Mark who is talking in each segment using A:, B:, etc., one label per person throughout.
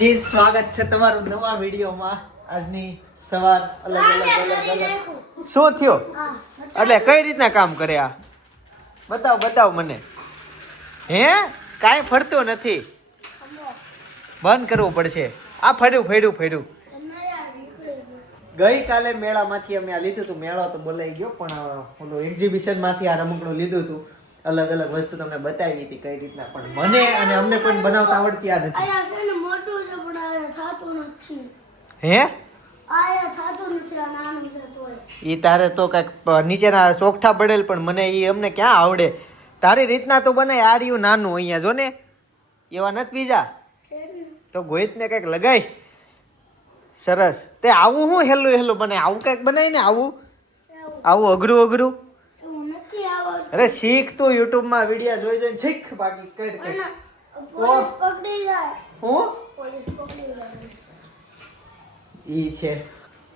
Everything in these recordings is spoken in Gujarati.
A: જી, સ્વાગત છે તમારું નવા વિડીયોમાં. આજની સવાર અલગ અલગ અલગ અલગ. શું થયો? એટલે કઈ રીતના કામ કરે આ બતાવ બતાવ મને. હે? કાંઈ ફરતું નથી. બંધ કરવું પડશે. આ ફર્યું ફર્યું ફર્યું. ગઈકાલે મેળામાંથી અમે આ લીધું હતું. મેળો તો બોલાઈ ગયો, પણ ઓલું એક્ઝિબિશનમાંથી આ રમકડું લીધું હતું. અલગ અલગ વસ્તુ તમને બતાવી હતી કઈ રીતના. પણ મને અને અમને પણ બનાવતા આવડતી આ નથી.
B: પણ આયા નથી
A: હે ઈ તારે તો કંઈક નીચેના ચોકઠા પડેલ પણ મને ઈ અમને ક્યાં આવડે? તારી રીતના તો બને આ રહ્યું નાનું અહીંયા જો ને. એવા નથી બીજા? તો ગોહિતને કંઈક લગાય. સરસ. તે આવું હું હેલું હેલું બને આવું કંઈક બનાય ને આવું? આવું અઘરું અઘરું? અરે શીખ તું યુટ્યુબમાં વીડિયો જોઈ જોઈને શીખ બાકી કઈ હું? ઈ છે.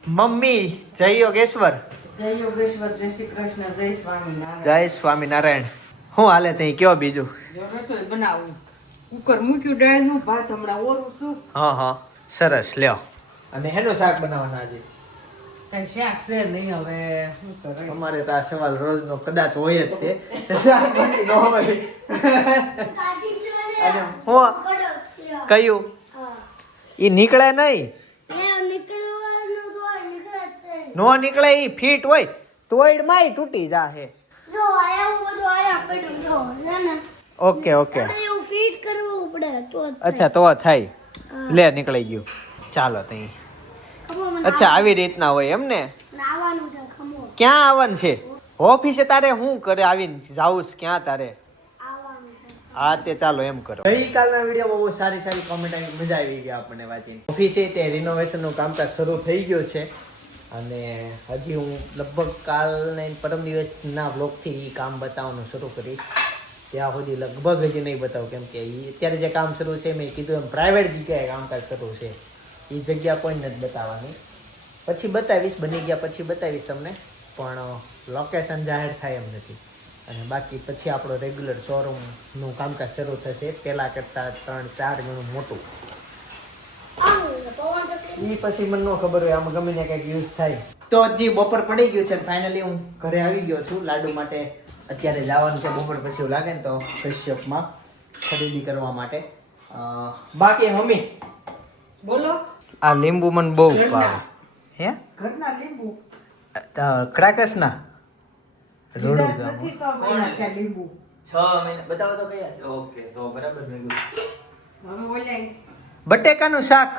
A: મમ્મી જય યોગેશ્વર.
C: જય યોગેશ્વર જય શ્રી કૃષ્ણ જય સ્વામિનારાયણ
A: જય સ્વામિનારાયણ હું હાલે તઈ કયો બીજું?
C: રસોઈ બનાવું. કુકર મૂક્યું દાળનું ભાત હમણાં ઓરું છું.
A: હા હા. સરસ લ્યો. અને હેનું શાક બનાવવાના આજે?
C: કઈ શાક છે નહીં હવે શું કરે?
A: અમારે તો આ સવાલ રોજનો કદાચ હોય જ તે. શાક બની ન હોય.
B: ને.
A: અને હું કયું?
B: એ નીકળે નહીં.
A: નો નીકળે ઈ ફીટ હોય તોડ માય તૂટી જાહે.
B: જો આયા એવું બધું આયા પડ્યું જો છે
A: ઓકે ઓકે.
B: આપણે ફીટ કરવું પડે તો
A: અચ્છા તો થાય. લે નીકળી ગયું. ચાલો તઈ. અચ્છા આવી. રીતના હોય એમ ને?
B: નાવાનું છે ખમો.
A: ક્યાં આવવાનું છે? ઓફિસે તારે શું કરે આવીને જાવું ક્યાં તારે? હા, તે ચાલો એમ કરો. ગઈકાલના વિડીયોમાં બહુ સારી સારી કોમેન્ટ આવી, મજા આવી ગઈ આપણને વાંચીને. છે, તે રિનોવેશનનું કામકાજ શરૂ થઈ ગયું છે. અને હજી હું લગભગ કાલ ને પરમ દિવસના વ્લોગથી એ કામ બતાવવાનું શરૂ કરીશ. ત્યાં સુધી લગભગ હજી નહીં બતાવું, કેમ કે એ અત્યારે જે કામ શરૂ છે, મેં કીધું એમ પ્રાઇવેટ જગ્યાએ કામકાજ શરૂ છે. એ જગ્યા કોઈ નથી બતાવવાની. પછી બતાવીશ, બની ગયા પછી બતાવીશ તમને. પણ લોકેશન જાહેર થાય એમ નથી. અને બાકી પછી આપણો રેગ્યુલર શોરૂમનું કામકાજ શરૂ થશે. પહેલાં કરતાં ત્રણ ચાર ગણું મોટું. એ પછી મને ન ખબર હોય આમાં ગમે ને કંઈક યુઝ થાય. તો હજી બપોર પડી ગયું છે ફાઇનલી હું ઘરે આવી ગયો છું લાડુ માટે. અત્યારે જવાનું છે બપોર પછી એવું લાગે ને તો કશ્યપમાં ખરીદી કરવા માટે. બાકી મમ્મી?
C: બોલો.
A: આ લીંબુ મને બહુ. ભાવે. હે?
C: ઘરના લીંબુ?
A: ક્રાકસના રોડું
C: લીંબુ.
A: છ મહિના. બતાવો તો કયા છે? ઓકે તો બરાબર મેં કીધું.
C: હવે ઓલે
A: બટેકાનું શાક.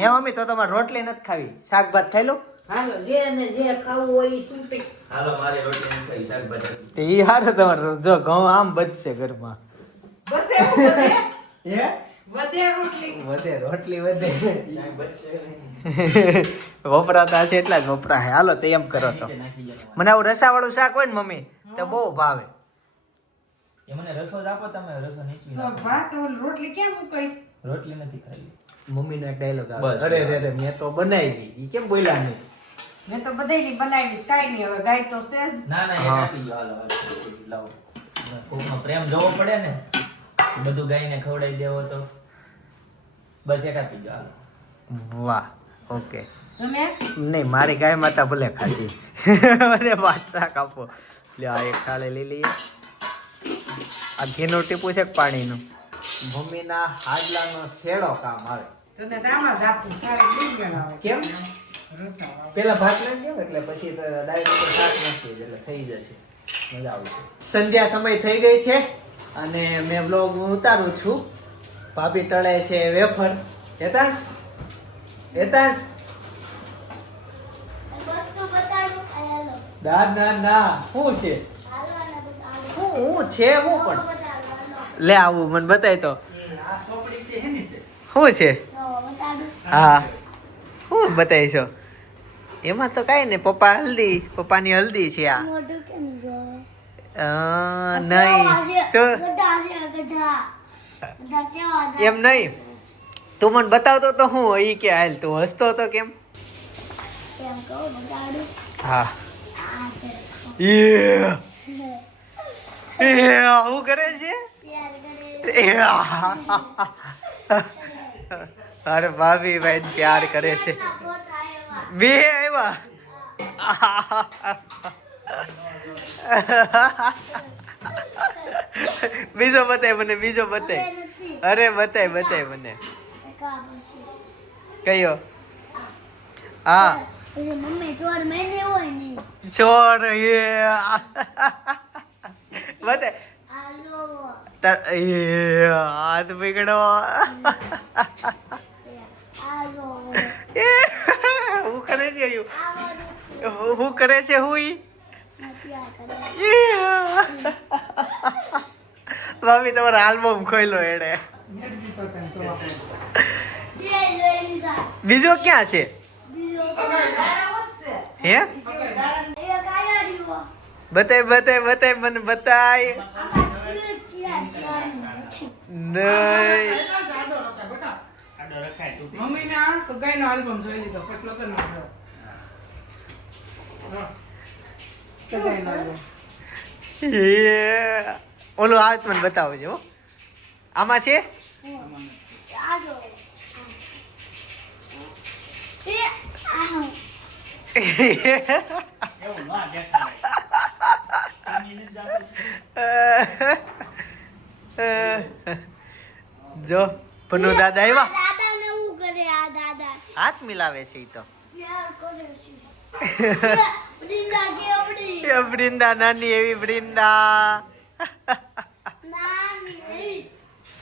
A: હે મમ્મી તો તમારે રોટલી નથી ખાવી. શાક ભાત ખાઈ લો.
C: હાલો જે ને જે ખાવું હોય એ સૂટી.
D: હાલો મારી રોટલી નથી ખાવી, શાકભાજી
A: તે ઈ હારું તમારે જો ઘઉં આમ બચશે ઘરમાં.
C: બસ એવું વધે
A: હે
C: વધે રોટલી
A: વધે. રોટલી વધે
D: બચશે નહીં.
A: વપરાતા છે એટલા જ વપરાય હાલો તો એમ કરો તો. મને આવું રસાવાળું શાક હોય ને મમ્મી તો બહુ ભાવે.
D: એ મને રસો જ આપો તમે રસો નીચવી
C: તો ભાત ઓલ રોટલી કેમ મૂકાઈ
D: રોટલી નથી ખાવી
A: મમ્મીનો એક ડાયલોગ
D: આવે.
A: અરે રે રે મેં તો બનાવી. ઈ કેમ બોલ્યા નહીં?
C: મેં તો બધાયની બનાવીશ કાઈ નહીં. હવે ગાય તો છે જ.
D: ના ના એ નથી હાલો હાલો, લાવો. કોકનો પ્રેમ જોવો પડે ને બધું ગાયને ખવડાવી દેવો તો. બસ એક આપી દો હાલો.
A: વાહ ઓકે. નહીં મારી ગાય માતા ભલે ખાધી. અરે વાચા કાપો લે આ એક ખાલે લઈ લઈએ. આ ઘીનું ટીપું છે પાણીનું? મમ્મીના હાજલાનો શેડો કામ આવે.
C: જ
A: કેમ? પેલા ભાત નાખી દો એટલે પછી ડાયરેક્ટ શાક નાખી એટલે થઈ જશે. મજા આવશે. સંધ્યા સમય થઈ ગઈ છે અને મેં બ્લોગ ઉતારું છું. ભાભી તળે છે વેફર. હેતાંશ? હેતાંશ?
B: વસ્તુ
A: ના ના ના. શું છે?
B: હું
A: શું હું છે હું પણ. લે આવું મને બતાય તો. શું છે? હા. શું બતાય છો એમાં તો કાંઈ નહીં પપ્પા હલ્દી પપ્પાની હલ્દી છે આ. નહીં. તો? એમ નહીં. તું મને બતાવતો તો હું એ કે હાલ તું હસતો તો કેમ?
B: કેમ કહું Yeah,
A: હા કરે છે? અરે ભાભી ભાઈ પ્યાર કરે છે. બે આવ્યા. બીજો બતાય મને બીજો બતાય. અરે બતાય બતાય મને. કયો? હા.
B: મમ્મી ચોર મેને હોય ને.
A: ચોર એ. બતાય
B: આ જોવો
A: તા- એ હાથ પકડો. હું કરે છે? હું કરે છે હું. ભાભી તમારો આલ્બમ એણે.
B: જે
A: બીજો ક્યાં છે? હે? બતાય બતાય બતાય મને બતાય.
B: આમાં
A: ઓલો હાથ મને બતાવજો હો. આમાં છે?
B: આ જો
A: ભનુ પનુ દાદા આવ્યા. હાથ મિલાવે છે તો. વૃંદા નાની એવી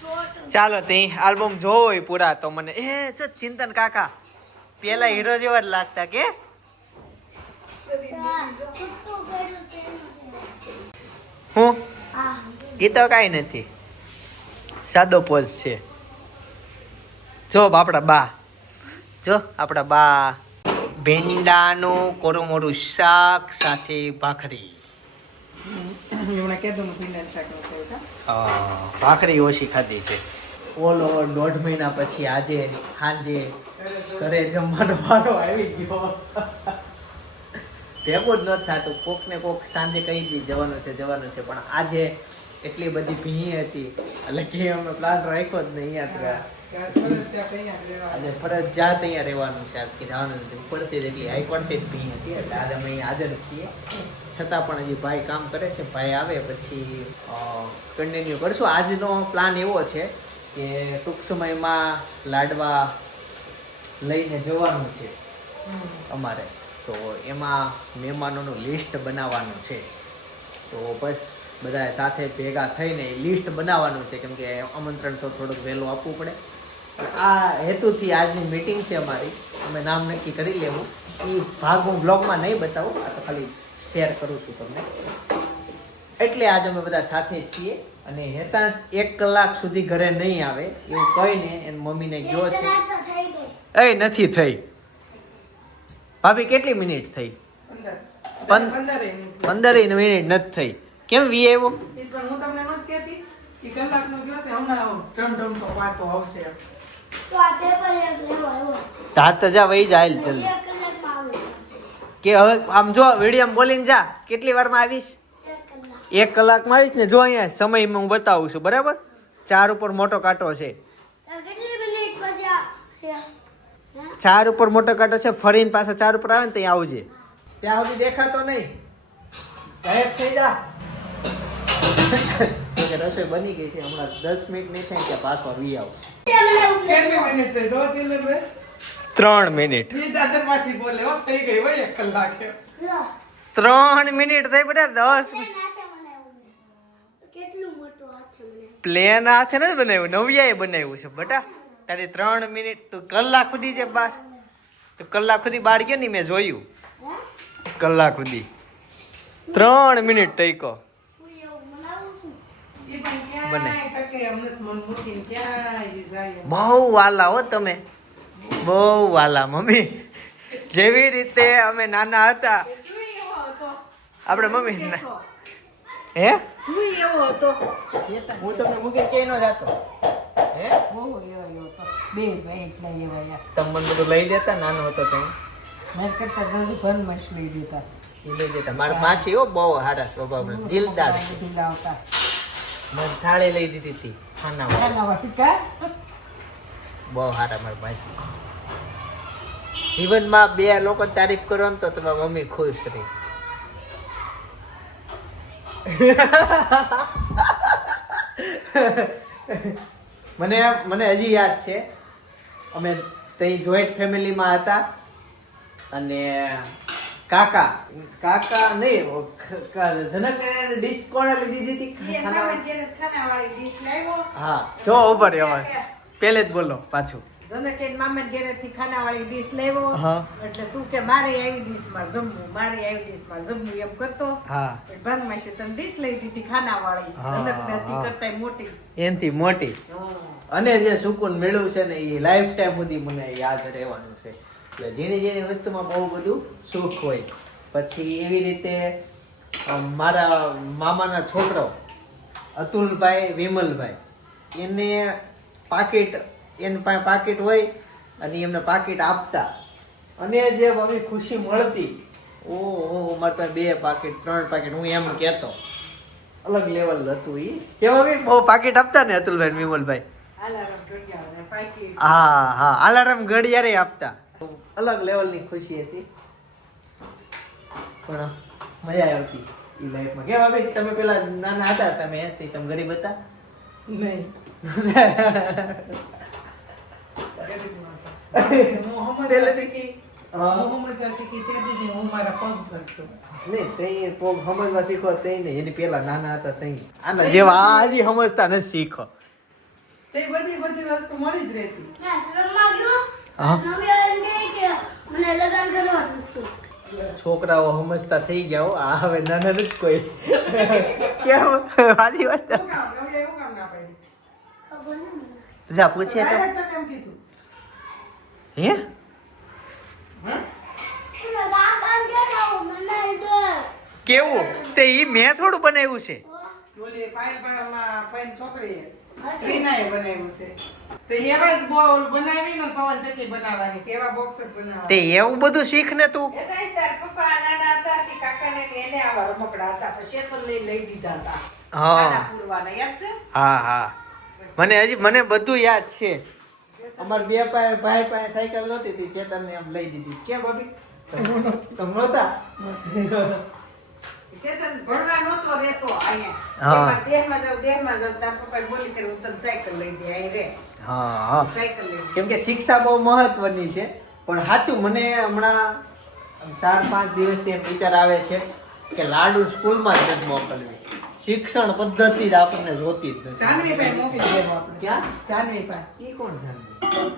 B: છોટું.
A: ચાલો તે આલ્બમ જોવો પૂરા તો મને. એ ચિંતન કાકા. પેલા હીરો જેવા જ લાગતા કે? હું? એ તો કાંઈ નથી. સાદો પોઝ છે. જો આપણા બા. જો આપણા બા. ભીંડાનું કોરું મોરું શાક સાથે ભાખરી. ભાખરી ઓછી ખાધી છે. ઓલ ઓવર દોઢ મહિના પછી આજે સાંજે ઘરે જમવાનો વારો આવી ગયો. ભેગું જ ન થતું કોક ને કોક સાંજે કહી દી જવાનું છે જવાનું છે. પણ આજે એટલી બધી ભીણી હતી. એટલે કે અમે પ્લાન રાખ્યો જ નહીં અહીંયા જ ગયા.
C: કે આ ફરજિયાત અહીંયા રહેવાનું.
A: આજે ફરજિયાત અહીંયા રહેવાનું છે. કે જવાનું નથી. ઉપરથી જ એટલી હાઈ પડતી જ ભીણી હતી. એટલે આજે અમે અહીંયા હાજર છીએ. છતાં પણ હજી ભાઈ કામ કરે છે. ભાઈ આવે પછી કન્ટિન્યુ કરશું. આજનો પ્લાન એવો છે કે ટૂંક સમયમાં લાડવા લઈને જવાનું છે. અમારે. તો એમાં મહેમાનોનું લિસ્ટ બનાવવાનું છે. તો બસ બધા સાથે ભેગા થઈને લિસ્ટ બનાવવાનું છે કેમ કે આમંત્રણ તો થોડુંક વહેલું આપવું પડે. પણ આ હેતુથી આજની મિટિંગ છે અમારી. અમે નામ નક્કી કરી લેવું. એ ભાગ હું બ્લોગમાં નહીં બતાવું આ તો ખાલી શેર કરું છું તમને. એટલે આજે અમે બધા સાથે છીએ અને હેતા એક કલાક સુધી ઘરે નહીં આવે એવું કહીને એની મમ્મીને ગયો છે. એ નથી થઈ. ભાભી કેટલી મિનિટ થઈ?
C: પંદર.
A: મિનિટ નથી થઈ. કેમ વી આવ્યો?
C: ઈ પણ હું તમને નથી કહેતી. કે કલાકનો ગયો હમણાં ઢમ ઢમ તો પાછો આવશે.
A: હાથ તો જા વહી જાય જલ્દી. કે હવે આમ જો વીડિયો બોલીને જા કેટલી વારમાં આવીશ?
B: એક કલાક.
A: એક કલાકમાં આવીશ ને જો અહીંયા સમયમાં હું બતાવું છું બરાબર? ચાર ઉપર મોટો કાંટો છે? ચાર ઉપર મોટો કાંટો છે ફરીને પાછો ચાર ઉપર આવે ને ત્યાં આવજે. ત્યાં સુધી દેખાતો નહીં. ગાયબ થઈ જા. કે રસોઈ બની ગઈ છે હમણાં દસ મિનિટ નહીં થાય ત્યાં પાછો વી આવું? ત્રણ મિનિટ.
C: ઈ દાદરમાંથી બોલે હો થઈ ગઈ હોય એક કલાકે.
B: લો,
A: ત્રણ મિનિટ થઈ બેટા દસ પ્લેન આ છે ને બનાવ્યું નવિયાએ બનાવ્યું છે બટા. તારી ત્રણ મિનિટ તું કલાક સુધી છે બાર તો કલાક સુધી બાર ગયો ને મેં જોયું. કલાક સુધી. ત્રણ મિનિટ ટઈકો
B: હું એવું બનાવું છું
C: ઈ પણ
A: બને. બહુ વાલા હો તમે. બહુ વાલા મમ્મી. જેવી રીતે અમે નાના હતા. આપણે મમ્મી હે?
C: હું એવો હતો.
A: હું તમને મૂકીને ક્યાંય ન જાતો. હે?
C: બહુ એવો બે ભાઈ એટલા એવા
A: તમને બધું લઈ દેતા નાનો હતો ત્યાં
C: મેં કરતા જજુ ઘર
A: લઈ દેતા. મારા માસી હો બહુ હારા સ્વભાવના. દિલદાર
C: લાવતા
A: મને થાળી લઈ દીધી હતી
C: ખાના
A: બહુ સારા મારા માસી. જીવનમાં બે લોકો તારીફ કરો ને તો તમારી મમ્મી ખુશ રહી. મને મને હજી યાદ છે. અમે ત્યાં જોઈન્ટ ફેમિલીમાં હતા. અને કાકા કાકા નહીં જનક ડીશ કોણે લીધી હતી? હા જો ઉભર હવે. પહેલે જ બોલો પાછું.
C: જનકેન મામા ઘેરેથી ખાનાવાળી ડીશ
A: લેવો.
C: એટલે તું કે મારે આવી ડીશમાં જમવું મારે આવી ડીશમાં જમવું એમ કરતો.
A: હા.
C: ભાનમાસી તને ડીશ લઈ દીધી ખાનાવાળી. જનકને
A: હા.
C: મોટી.
A: એનથી મોટી. અને જે સુકૂન મેળવ્યું છે ને એ લાઈફ ટાઈમ સુધી મને યાદ રહેવાનું છે. એટલે ઝીણી ઝીણી વસ્તુમાં બહુ બધું સુખ હોય. પછી એવી રીતે મારા મામાના છોકરો અતુલભાઈ વિમલભાઈ એને પાકીટ એની પાસે પાકીટ હોય અને એમને પાકીટ આપતા. અને જે મમ્મી ખુશી મળતી ઓહો મારે પાસે બે પાકીટ ત્રણ પાકીટ હું એમ કહેતો. અલગ લેવલ હતું ઈ. એ મમ્મી બહુ પાકીટ આપતા ને અતુલભાઈ વિમલભાઈ? હા હા અલાર્મ ઘડિયારે આપતા. અલગ લેવલની ખુશી હતી. પણ મજા આવતી ઈ લાઈફમાં કેવા ભાઈ તમે પેલા નાના હતા તમે તમે ગરીબ હતા?
C: નહીં.
A: સમજતા નથી શીખો.
C: તે બધી બધી વસ્તુ મળી જ રહેતી.
B: ના શરમમાં ગયો?
A: હા.
B: મમ્મી આવીને કહે કે મને લગન કરવાનું છે.
A: છોકરાઓ સમજતા થઈ ગયા હો. આ હવે નાના નથી કોઈ. કેમ? વાલી વાત. જા પૂછીએ તો. હે? કેવું? તે ઈ મેં થોડું બનાવ્યું છે.
C: ઓલી પાયલ પાયલમાં પાયલ
B: છોકરી.
C: રીનાએ બનાવ્યું છે. તો એવા જ બોલ બનાવી ને પવન ચક્કી બનાવવાની છે. એવા બોક્સ જ બનાવવા
A: તે એવું બધું શીખ ને તું?
C: એ તો તાર પપ્પા નાના હતા તે કાકાને ને એને આવા રમકડા હતા. પછી શેતર લઈ લઈ દીધા હતા.
A: હા.
C: પૂરવાના યાદ છે?
A: હા હા. મને હજી મને બધું યાદ છે. અમાર બે ભાઈ પાસે સાયકલ નહોતી તી ચેતન ને એમ લઈ દીધી. કેમ ભાભી? તમે નહોતા?
C: ચેતન ભણવા નહોતો રહેતો અહીંયા. દેહમાં જાવ દેહમાં જાવ તાર પપ્પા બોલી કે હું તને સાયકલ લઈ દે અહીં રે.
A: હા હા.
C: સાયકલ લઈ
A: કેમ કે શિક્ષા બહુ મહત્વની છે પણ સાચું મને હમણાં ચાર પાંચ દિવસથી એમ વિચાર આવે છે કે લાડુ સ્કૂલમાં જ મોકલવી. શિક્ષણ પદ્ધતિ જ આપણને જોતી જ નથી.
C: જાનવીભાઈ મોકલી દેવો આપણે.
A: ક્યાં?
C: જાનવીભાઈ
A: ઈ કોણ જાનવી?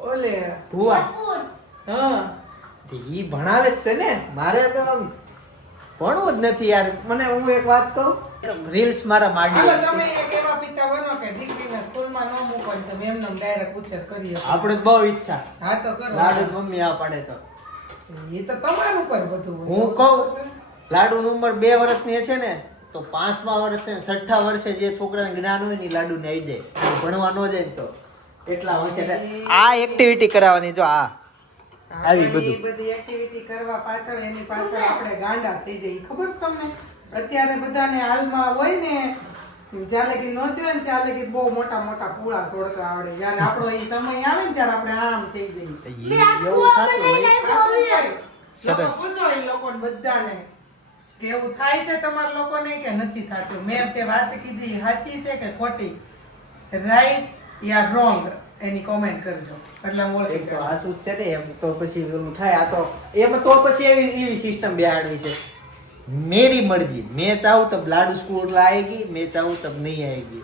C: ઓલે.
A: ભુવા.
C: હા.
A: ઈ ભણાવે જ છે ને. મારે તો ભણવું જ નથી યાર. મને હું એક વાત કહું? રીલ્સ મારા માંડી
C: તમે એક એવા પિતા બનો કે દીકરીને સ્કૂલમાં ન મૂકો તમે એમને ડાયરેક્ટ ઉછેર કરી
A: આપણે તો બહુ ઈચ્છા.
C: હા તો કરો.
A: લાડુ મમ્મી આ પાડે તો.
C: એ તો તમારું ઉપર બધું
A: હું કહું લાડુની ઉંમર બે વર્ષની હશે ને તો પાંચમા વર્ષે છઠ્ઠા વર્ષે જે છોકરાને જ્ઞાન હોય ને લાડુ ને આવી જાય. ભણવા ન જાય ને તો એટલા વર્ષે આ એક્ટિવિટી કરાવવાની જો આ. આવી બધું.
C: બધી એક્ટિવિટી કરવા પાછળ એની પાછળ આપણે ગાંડા થઈ જઈએ. ખબર છે તમને? અત્યારે બધાને હાલમાં હોય ને જ્યાં લગી નહોતી હોય ને ત્યાં લગી બહુ મોટા મોટા પૂળા છોડતા આવડે. જ્યારે આપણો એ સમય આવે ને ત્યારે આપણે આમ થઈ જઈએ.
A: એવું થતું હોય.
C: પૂછો એ લોકોને બધાને કે એવું થાય છે તમારા લોકોને કે નથી થતું? મેં જે વાત કીધી સાચી છે કે ખોટી? રાઈટ યા રોંગ એની કોમેન્ટ કરજો. એટલે હું
A: એક તો આ શું છે ને એમ તો પછી એવું થાય. આ તો એમ તો પછી એવી એવી સિસ્ટમ બેહાડવી છે. મેરી મરજી. મેં ચાહું તો લાડુ સ્કૂલ આવેગી મેં ચાહું તો નહીં
C: આવેગી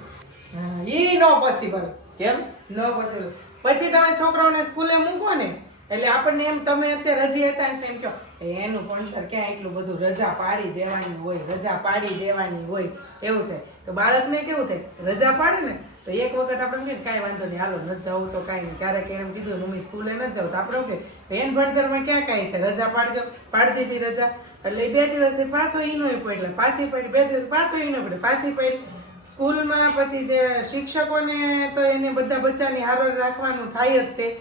C: ઈ નો પોસિબલ
A: કેમ?
C: નો પોસિબલ પછી તમે છોકરાઓને સ્કૂલે મૂકો ને એટલે આપણને એમ તમે અત્યારે રજી હતા એમ કહો એનું ભણતર ક્યાં એટલું બધું રજા પાડી દેવાની હોય, રજા પાડી દેવાની હોય, એવું થાય. તો બાળકને કેવું થાય? રજા પાડે ને, તો એક વખત આપણે કે કાંઈ વાંધો નહીં, હાલો, ન જવું તો કાંઈ નહીં. ક્યારેક એમ કીધું, મમ્મી, સ્કૂલે ન જવું તો આપણે કે એન ભણતરમાં ક્યાં કાંઈ છે? રજા પાડજો પાડતી હતી રજા. એટલે બે દિવસથી પાછો ઈનો પડ્યો એટલે પાછી પડી, બે દિવસ પાછો ઈનો પડ્યો પાછી પડી. સ્કૂલમાં પછી જે શિક્ષકોને તો એને બધા બચ્ચાની હારો રાખવાનું થાય જ તે.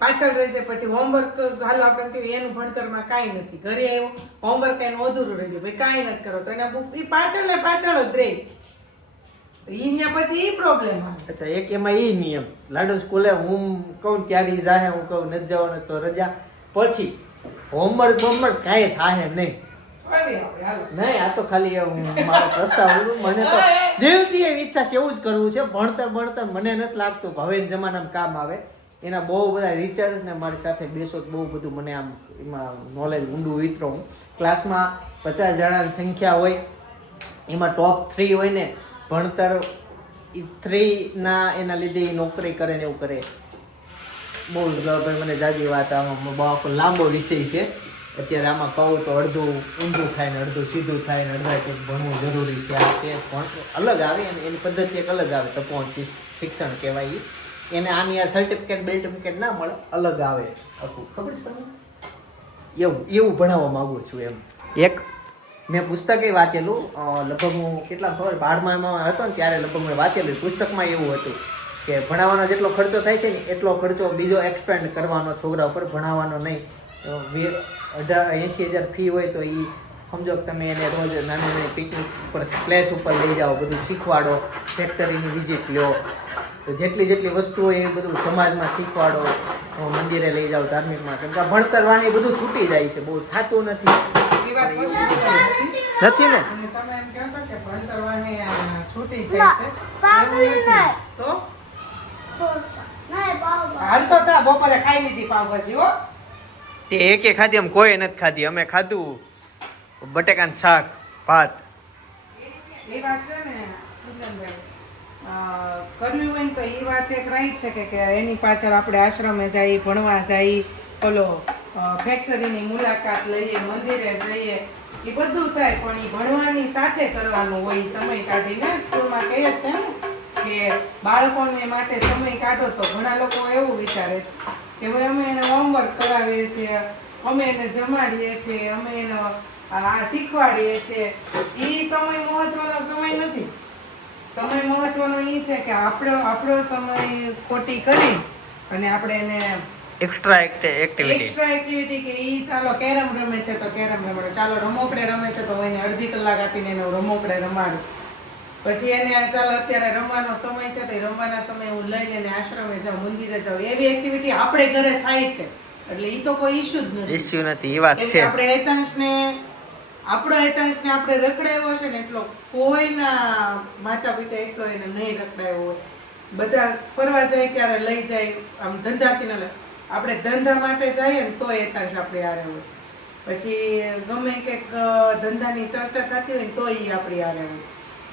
C: પાછળ રહી જાય પછી હોમવર્ક હાલો આપણે કહીએ એનું ભણતરમાં કાંઈ નથી. ઘરે આવ્યો હોમવર્ક એનું અધૂરું રહી ગયું. ભાઈ કાંઈ નથી કરો તો એના બુક્સ એ પાછળ ને પાછળ જ રહે. ઈ પછી ઈ પ્રોબ્લેમ આવે.
A: અચ્છા એક એમાં ઈ નિયમ. લાડુ સ્કૂલે હું કહું ત્યારે જાહે હું કહું નથી જવાનું તો રજા. પછી હોમવર્ક હોમવર્ક કાંઈ થાય નહીં. નહીં આ તો ખાલી મારો પ્રસ્તાવ મને તો દિલથી એવી ઈચ્છા છે એવું જ કરવું છે. ભણતર ભણતર મને નથી લાગતું. ભવે જમાનામાં કામ આવે. એના બહુ બધા રિચાર્જ ને મારી સાથે બેસો બહુ બધું મને આમ એમાં નોલેજ ઊંડું વિતરો હું. ક્લાસમાં પચાસ જણાની સંખ્યા હોય, એમાં ટોપ થ્રી હોય ને, ભણતર એ થ્રીના એના લીધે એ નોકરી કરે ને એવું કરે. બહુ ભાઈ મને જાજી વાત આમાં. બહુ લાંબો વિષય છે. અત્યારે આમાં કહું તો અડધું ઊંધું થાય ને અડધું સીધું થાય ને અડધા કંઈક ભણવું જરૂરી છે. આ તે પણ અલગ આવે અને એની પદ્ધતિ એક અલગ આવે. તપોન શિક્ષ- શિક્ષણ કહેવાય ઈ. એને આની આ સર્ટિફિકેટ બિલ્ટિફિકેટ ના મળે અલગ આવે આખું. ખબર છે તમને? એવું એવું ભણાવવા માંગુ છું એમ. એક? મેં પુસ્તકે વાંચેલું લગભગ હું કેટલા ખબર બારમાં હતો ને ત્યારે લગભગ મેં વાંચેલું. પુસ્તકમાં એવું હતું કે ભણાવવાનો જેટલો ખર્ચો થાય છે ને એટલો ખર્ચો બીજો એક્સપેન્ડ કરવાનો છોકરા ઉપર ભણાવવાનો નહીં. અઢાર એંસી હજાર ફી હોય તો એ સમજો કે તમે એને રોજ નાની નાની પિકનિક ઉપર પ્લેસ ઉપર લઈ જાઓ બધું શીખવાડો ફેક્ટરીની વિઝિટ લ્યો તો જેટલી જેટલી વસ્તુ હોય એ બધું સમાજમાં શીખવાડો મંદિરે લઈ જાઓ ધાર્મિકમાં. કેમ કે ભણતર વાણી બધું છૂટી જાય છે બહુ થતું નથી.
C: નથી.
A: ને?
C: તમે એમ કહો છો કે ભણતર વાહે છૂટી જાય છે?
B: પાઘડી
C: એવું નથી.
B: નહીં.
C: તો? હાલ તો તા બપોરે ખાઈ લીધી પાવભાજી હો.
A: તે એકે ખાધી અમે કોઈ નથી ખાધી. અમે ખાધું બટેકાનું શાક ભાત.
C: એ વાત છે ને કરવી હોય તો એ વાત એક રાઈટ છે કે એની પાછળ આપણે આશ્રમે જઈએ ભણવા જઈએ ઓલો ફેક્ટરીની મુલાકાત લઈએ, મંદિરે જઈએ એ બધું થાય, પણ એ ભણવાની સાથે કરવાનું હોય સમય કાઢીને સ્કૂલમાં કહે છે ને કે બાળકોને માટે સમય કાઢો તો ઘણા લોકો એવું વિચારે છે કે ભાઈ અમે એને હોમવર્ક કરાવીએ છીએ, અમે એને જમાડીએ છીએ, અમે એનો આ શીખવાડીએ છીએ. એ સમય મહત્વનો સમય નથી. સમય મહત્વનો એ છે કે આપણો આપણો સમય ખોટી કરી અને આપણે એને
A: એક્સ્ટ્રા એક્ટિવિટી
C: એક્સ્ટ્રા એક્ટિવિટી કે ઈ ચાલો કેરમ રમે છે તો કેરમ રમાડો. ચાલો રમોપડે રમે છે તો એને અડધી કલાક આપીને એને રમોપડે રમાડું. પછી એને ચાલો અત્યારે રમવાનો સમય છે તો રમવાના સમય હું લઈને એને આશ્રમે જાઉં મંદિરે જાઉં. એવી એક્ટિવિટી આપણે ઘરે થાય છે. એટલે ઈ તો કોઈ ઇશ્યુ જ નથી.
A: ઇશ્યુ નથી એ વાત છે.
C: આપણે હેતાંશને આપણો હેતાંશને આપણે રખડાવ્યો છે ને એટલો કોઈના માતા પિતા એટલો એને નહીં રખડાવ્યો હોય. બધા ફરવા જાય ત્યારે લઈ જાય આમ ધંધાથી ન આપણે ધંધા માટે જઈએ ને તો હેતાંશ આપણે આરે હોય. પછી ગમે કંઈક ધંધાની ચર્ચા થતી હોય ને તો એ આપણી આરે હોય.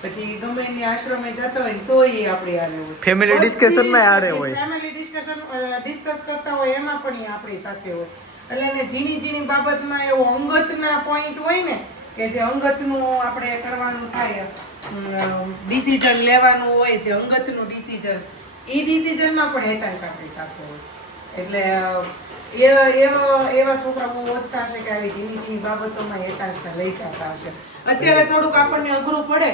C: પછી ગમે એની આશ્રમે જતા હોય ને તો એ આપણી આરે હોય.
A: ફેમિલી ડિસ્કશનમાં આરે હોય.
C: ફેમિલી ડિસ્કશન ડિસ્કસ કરતા હોય એમાં પણ એ આપણી સાથે હોય. એટલે એને ઝીણી ઝીણી બાબતમાં એવો અંગતના પોઈન્ટ હોય ને, કે જે અંગતનું આપણે કરવાનું થાય ડિસિઝન લેવાનું હોય, જે અંગતનું ડિસિઝન એ ડિસિઝનમાં પણ હેતાશ આપણી સાથે હોય. એટલે એવા એવા છોકરા બહુ ઓછા હશે કે આવી ઝીણી ઝીણી બાબતોમાં હેતાશને લઈ જતા હશે. અત્યારે થોડુંક આપણને અઘરું પડે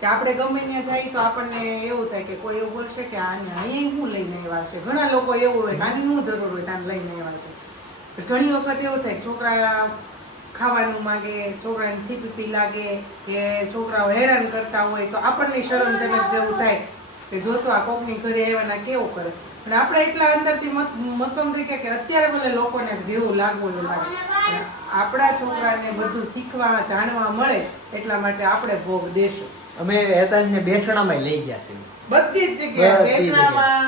C: કે આપણે ગમે ત્યાં જઈએ તો આપણને એવું થાય કે કોઈ એવું બોલશે કે આને અહીં હું લઈને આવ્યા છે. ઘણા લોકો એવું હોય આની શું જરૂર હોય તાને લઈને આવ્યા છે. ઘણી વખત એવું થાય છોકરા ખાવાનું માગે, છોકરાને છીપીપી લાગે, કે છોકરાઓ હેરાન કરતા હોય, તો આપણને શરમજનક જેવું થાય કે જો તો આ કોકની ઘરે આવ્યાના કેવું કરે? અને આપણે એટલા અંદરથી મત- મક્કમ થઈ કે અત્યારે ભલે લોકોને જેવું લાગવું લાગે. આપણા છોકરાને બધું શીખવા, જાણવા મળે એટલા માટે આપણે ભોગ દેશું.
A: અમે હેતાજને બેસણામાં લઈ ગયા છે
C: બધી જ જગ્યાએ બેસણામાં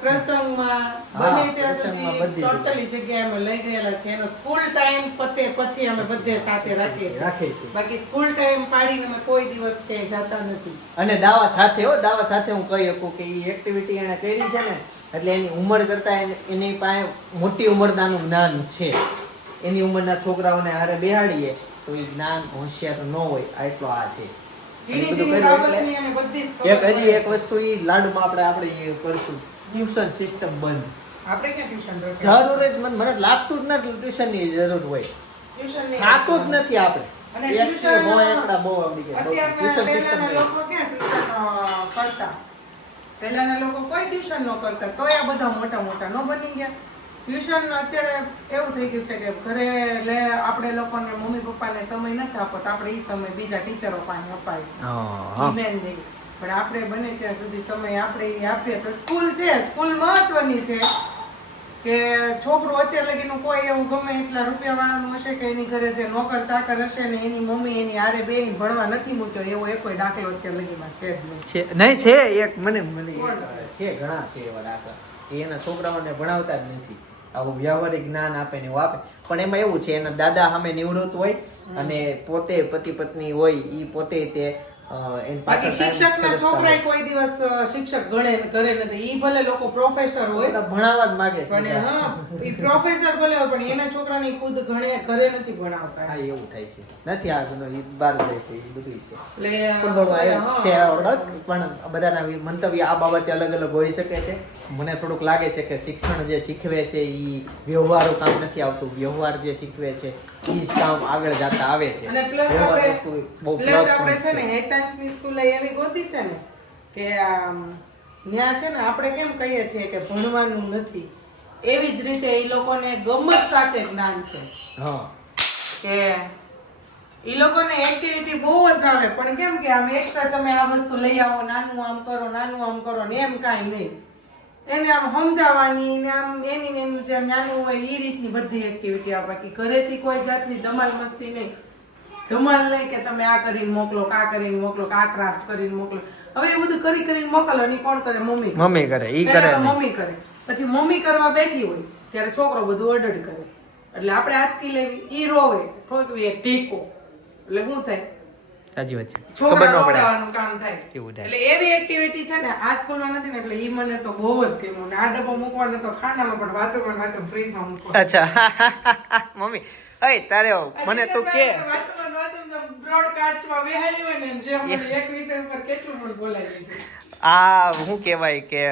C: પ્રસંગમાં બને ત્યાં સુધી ટોટલી જગ્યાએ. અમે લઈ ગયેલા છે. એનો સ્કૂલ ટાઈમ પતે પછી અમે બધે સાથે રાખીએ છીએ. બાકી સ્કૂલ ટાઈમ પાડીને અમે કોઈ દિવસ ક્યાંય જતા નથી.
A: અને દાવા સાથે હો દાવા સાથે હું કહી શકું કે એ એક્ટિવિટી એને કરી છે ને એટલે એની ઉંમર કરતા એની પાસે મોટી ઉંમરનાનું જ્ઞાન છે. એની ઉંમરના છોકરાઓને હારે બેહાડીએ તો એ જ્ઞાન હોશિયાર ન હોય આટલો આ છે. એક હજી એક વસ્તુ ઈ લાડુમાં આપણે આપણે કરશું. ટ્યુશન સિસ્ટમ બંધ.
C: આપણે ક્યાં ટ્યુશન
A: જરૂર જ મને મને લાગતું જ નથી ટ્યુશનની જરૂર હોય. ખાતું જ નથી આપણે.
C: પહેલાના લોકો પહેલાના કોઈ ટ્યુશન ન કરતા તોય આ બધા મોટા મોટા ન બની ગયા. ટ્યુશન અત્યારે એવું થઈ ગયું છે કે ઘરે લે આપણે લોકોને મમ્મી પપ્પાને સમય નથી આપો તો આપણે એ સમય બીજા ટીચરો પાસે અપાય. મેન થઈ પણ આપણે બને ત્યાં સુધી સમય આપણે એ આપીએ. તો સ્કૂલ છે સ્કૂલ મહત્વની છે કે છોકરું અત્યાર લગીનું કોઈ એવું ગમે એટલા રૂપિયા વાળાનું હશે કે એની ઘરે જે નોકર ચાકર હશે ને એની મમ્મી એની આરે બે ભણવા નથી મૂક્યો એવો એક દાખલો અત્યાર લગીમાં છે જ નહીં.
A: નહીં છે એક મને મને છે? ઘણા છે એવા દાખલા. એના છોકરાઓને ભણાવતા જ નથી. આવું વ્યવહારિક જ્ઞાન આપે ને એવું આપે. પણ એમાં એવું છે એના દાદા સામે નિવૃત્ત હોય અને પોતે પતિ પત્ની હોય એ પોતે તે
C: બાકી શિક્ષકના
A: ખર્ચતા
C: કોઈ દિવસ શિક્ષક ગણે ને કરે નથી ઈ ભલે લોકો પ્રોફેસર હોય
A: ભણાવવા જ માગે
C: પણ હા ઈ પ્રોફેસર ભલે હોય પણ એના છોકરાને ખુદ ઘણે ઘરે નથી ભણાવતા.
A: હા એવું થાય છે. નથી આ ઈ બહાર જાય છે એ બધું છે.
C: એટલે
A: પણ થોડું આ
C: હા.
A: છે ઓળખ, પણ બધાના મંતવ્ય આ બાબતે અલગ અલગ હોઈ શકે છે. મને થોડુંક લાગે છે કે શિક્ષણ જે શીખવે છે એ વ્યવહારો કામ નથી આવતું. વ્યવહાર જે શીખવે છે એ જ કામ આગળ જતા આવે છે.
C: અને પ્લસ આપણે
A: બહુ
C: પ્લસ આપણે છે ને હેતાંશની સ્કૂલે એવી ગોતી છે ને કે ત્યાં છે ને આપણે કેમ કહીએ છીએ કે ભણવાનું નથી. એવી જ રીતે એ લોકોને ગમત સાથે જ્ઞાન છે. કે એ લોકોને એક્ટિવિટી બહુ જ આવે. પણ કેમ કે આમ એક્સ્ટ્રા તમે આ વસ્તુ લઈ આવો નાનું આમ કરો નાનું આમ કરો ને એમ કાંઈ નહીં. એને આમ સમજાવવાની ને આમ એની ને એનું જે નાનું હોય એ રીતની બધી એક્ટિવિટી આવે બાકી. ઘરેથી કોઈ જાતની ધમાલ મસ્તી નહીં. ધમાલ નહીં કે તમે આ કરીને મોકલો કા આ કરીને મોકલો કે આ ક્રાફ્ટ કરીને મોકલો. હવે એ બધું કરી કરીને મોકલો અને કોણ કરે? મમ્મી
A: મમ્મી કરે ઈ કરે
C: મમ્મી કરે. પછી મમ્મી કરવા બેઠી હોય ત્યારે છોકરો બધું અડડ કરે. એટલે આપણે આંચકી લેવી ઈ રોવે. ઠોકવી એક ટીકો એટલે શું થાય?
A: સાચી વાત છે. ખબર ન પડે.
C: કામ થાય.
A: એવું થાય.
C: એટલે એવી એક્ટિવિટી છે ને આ સ્કૂલમાં નથી ને એટલે ઈ મને તો બહુ જ ગમ્યું. ને આ ડબ્બો મૂકવાનો તો ખાનામાં પણ વાતો પણ વાતો ફ્રીજમાં મૂકવાનો.
A: અચ્છા. મમ્મી અય તારે મને તું કે.
C: હોય ને જે એક વિષય ઉપર કેટલું
A: આ શું કહેવાય કે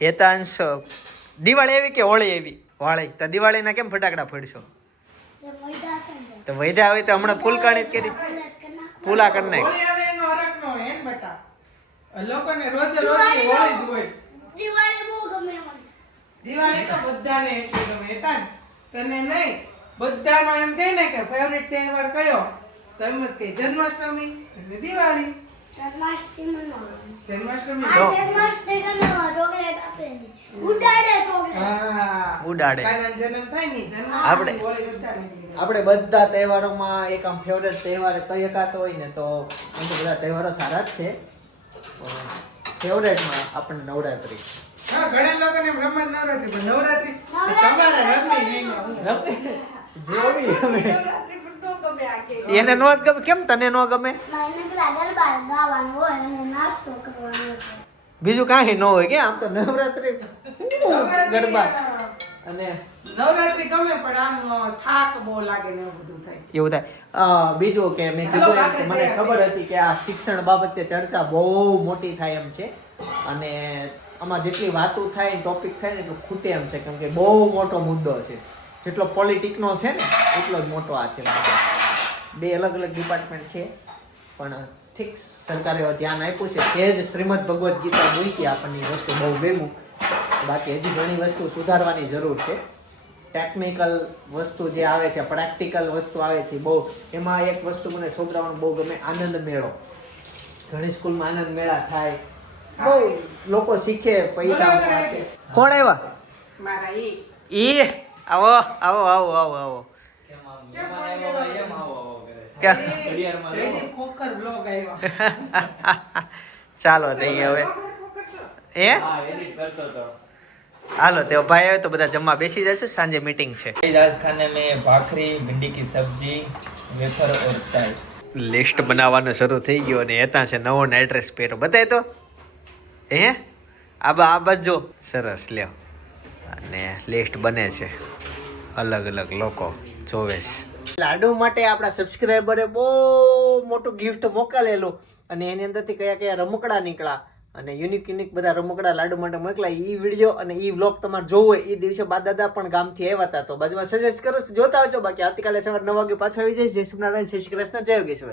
A: હેતાંશ દિવાળી એવી કે હોળી એવી? હોળી તો દિવાળીના કેમ ફટાકડા ફોડશો? તો વૈધા હોય તો હમણાં ફૂલકાણી જ કરી. ફૂલા કરી નાખ.
C: લોકોને રોજે રોજ હોળી જ હોય.
B: દિવાળી બહુ ગમે
C: દિવાળી તો બધાને એટલી ગમે. તને નહીં. બધાનો એમ કહે ને કે ફેવરિટ તહેવાર કયો? તો કે જન્માષ્ટમી અને દિવાળી.
A: આપણે-. આપણે બધા તહેવારોમાં એક આમ ફેવરેટ તહેવાર કઈ એકાતો હોય ને તો એમ તો બધા તહેવારો સારા જ છે. ફેવરેટમાં આપણને નવરાત્રી.
C: હા ઘણા લોકોને એમ રમત નવરાત્રી પણ નવરાત્રી
B: નવરાત્રી
C: રમી નહીં
A: જોવી એને નો ગમે. કેમ તને નો ગમે?
B: મને પેલા ગરબા ગાવાનું હોય અને નાસ્તો કરવાનો
A: બીજું કાંઈ ન હોય કે આમ તો નવરાત્રી ગરબા. અને
C: નવરાત્રી ગમે પણ આમ થાક બહુ લાગે ને એવું બધું થાય.
A: એવું થાય. બીજું કે મેં કીધું કે મને ખબર હતી કે આ શિક્ષણ બાબતે ચર્ચા બહુ મોટી થાય એમ છે. અને આમાં જેટલી વાતો થાય ટોપિક થાય ને એટલું ખૂટે એમ છે. કેમ કે બહુ મોટો મુદ્દો છે. જેટલો પોલિટિકનો છે ને એટલો જ મોટો આ છે. મુદ્દો. બે અલગ અલગ ડિપાર્ટમેન્ટ છે. પણ ઠીક સરકારે ધ્યાન આપ્યું છે. તે જ શ્રીમદ ભગવદ્ ગીતા મૂકી આપણને વસ્તુ બહુ ભેગું બાકી હજી ઘણી વસ્તુ સુધારવાની જરૂર છે. ટેકનિકલ વસ્તુ જે આવે છે પ્રેક્ટિકલ વસ્તુ આવે છે બહુ એમાં એક વસ્તુ મને છોકરાઓને બહુ ગમે આનંદ મેળો. ઘણી સ્કૂલમાં આનંદ મેળા થાય. બહુ લોકો શીખે પૈસા કોણ આવ્યા?
C: મારા ઈ.
A: ઈ? આવો આવો આવો આવો આવો. ચાલો નહીં હવે. એ હાલો તેઓ ભાઈ આવે તો બધા જમવા બેસી જશે સાંજે મીટિંગ છે.
D: ખાને ભાખરી ભીંડી કી સબ્જી વેફર ઓર ચાય.
A: લિસ્ટ બનાવવાનો શરૂ થઈ ગયો અને એતા છે નવો ને એડ્રેસ પેરો બતાય તો. હે? આ બા આ જો. સરસ લ્યો. અને લિસ્ટ બને છે. અલગ અલગ લોકો જોવેશ લાડુ માટે આપણા સબસ્ક્રાઈબરે બહુ મોટું ગિફ્ટ મોકલેલું. અને એની અંદરથી કયા કયા રમકડા નીકળ્યા અને યુનિક યુનિક બધા રમકડા લાડુ માટે મોકલા એ વીડિયો અને એ વ્લોગ તમારે જોવો એ દિવસે બા દાદા પણ ગામથી આવ્યા હતા. તો બાજુમાં સજેસ્ટ કરો જોતા હશો બાકી આવતીકાલે સવારે નવ વાગે પાછા આવી જાય. જય શ્રી નારાયણ જય શ્રી કૃષ્ણ, જય યોગેશ્વર.